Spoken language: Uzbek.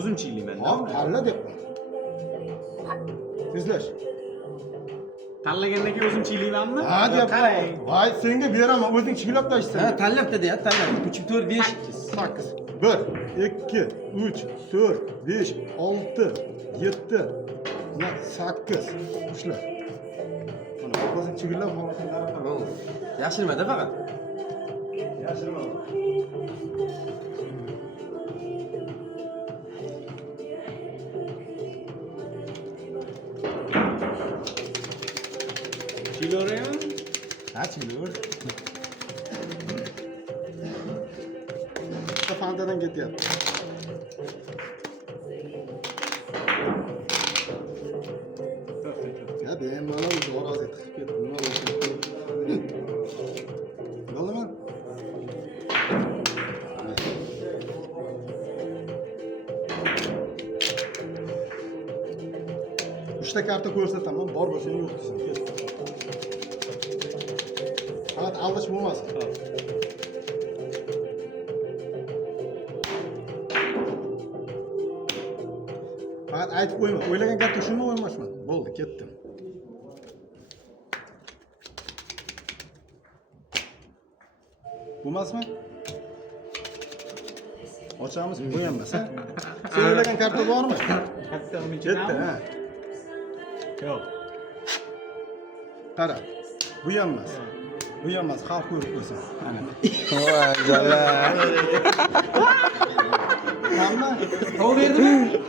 o'zim chiylayman. Hop, tanla deb. Tezlash. Tanlagandan keyin o'zim chiylaymanmi? Ha, deb. Qarang. Voy, senga beraman, o'zing chiglab tashlaysan. Ha, tanlabdi deya, tanlab. 3 4 5 8. 1, 2, 3, 4, 5, 6, 7. Mana 8. Ushla. Mana o'zing chiglab qo'ysan. Yashirmada faqat. Yashirma. Chiylaveraymi? Ha, chiglaver. Bitta fantadan ketyapti. Ya bemalol o'zi tiqib ketdi. Nima bo'ldi? Bo'ldimi? Uchta karta ko'rsataman, bor bo'lsa yo'q desin. Faqat aldash bo'lmasin. Faqat aytib qo'yma. O'ylagan gapni shunmi o'ylamashman. Bo'ldi, ketdim. Bo'lmasmi? Ochamiz, qo'yamiz, ha? Sen o'ylagan karta bormi? Katta uni Ketdi, ha. Yo'q. Qara. Bu ham emas. Bu ham emas, xalq ko'rib qo'ysin. Ana. Voy, jala. Tamam. Tov berdimi?